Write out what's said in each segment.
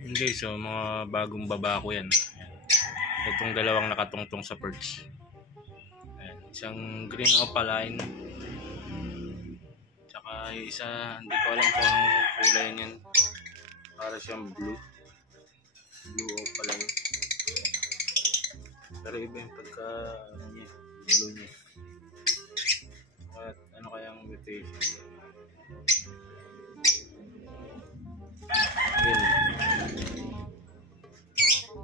Yun guys, so mga bagong baba ko yan. Ayan. Itong dalawang nakatungtong sa perch. Ayan. Isang green opaline. Tsaka yung isa, hindi ko alam kung anong kulay yan. Para siyang blue. Blue opaline. Pero iba yung pagka ano niya, blue niya. At ano kayang mutation? Ayun.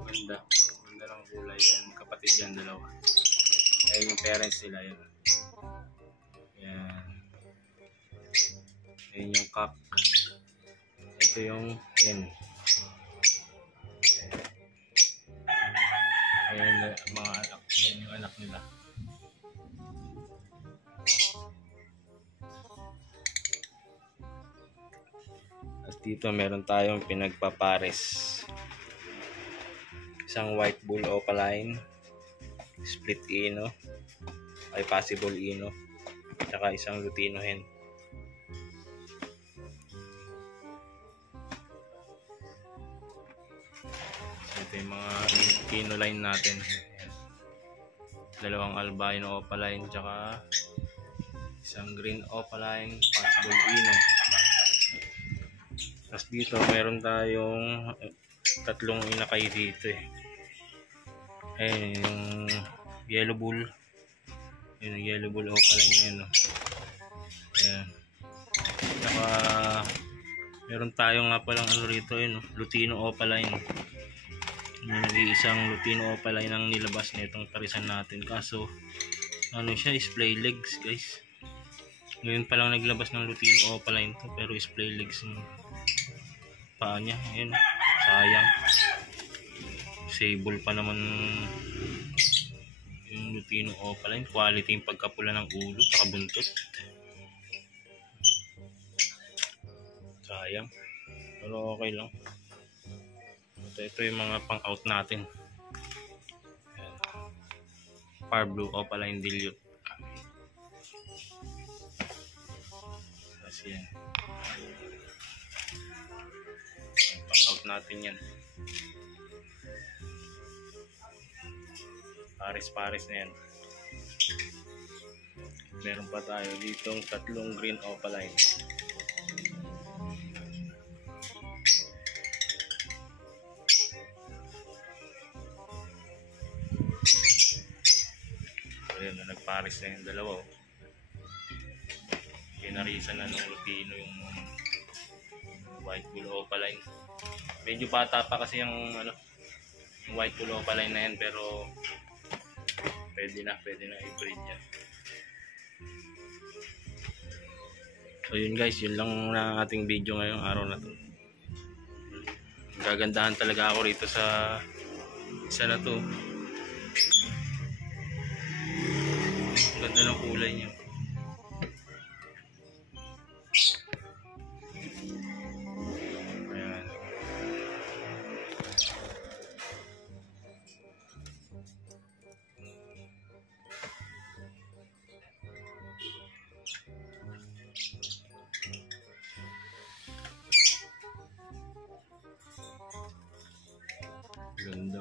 Ganda. Ganda ng kulay yan. Kapatid yan, dalawa. Ayun yung parents nila yun. Yan. Ayun yung cock. Ito yung hen. Ayun mga anak. Ayun yung anak nila. At dito meron tayong pinagpapares. Isang white bull opaline, split ino, ay possible ino, saka isang lutino hen. Ito yung mga ino line natin. Dalawang albino opaline, saka isang green opaline, possible ino. Tapos dito meron tayong tatlong inakay dito eh. Ayun yung yellow bull. Ayun yung yellow bull opaline yun. Ayan. Saka meron tayong nga palang ano rito yun, lutino opaline. Isang lutino opaline ang nilabas na itong tarisan natin. Kaso ano siya, splay legs guys. Ngayon pa lang naglabas ng lutino opaline to, pero splay legs yung paa niya. Ayun, sayang. Sable pa naman yung lutino opaline. Quality yung pagkapula ng ulo saka buntot. Sayang, pero okay lang. Ito yung mga pang out natin. Par blue opaline dilute. Kasi yan, pang out natin yan. Pares na yan. Meron pa tayo ditong tatlong green opaline. Ayun na, nagpares na yung dalawa. Kinarisan na ng lutino yung white bull opaline. Medyo bata pa kasi yung ano, yung white bull opaline na yan, pero pwede na i-breed yan. So yun guys, yun lang na ating video ngayong araw na to. Gagandahan talaga ako rito sa isa na to. Ang ganda ng kulay niya. Ayan. Ganda.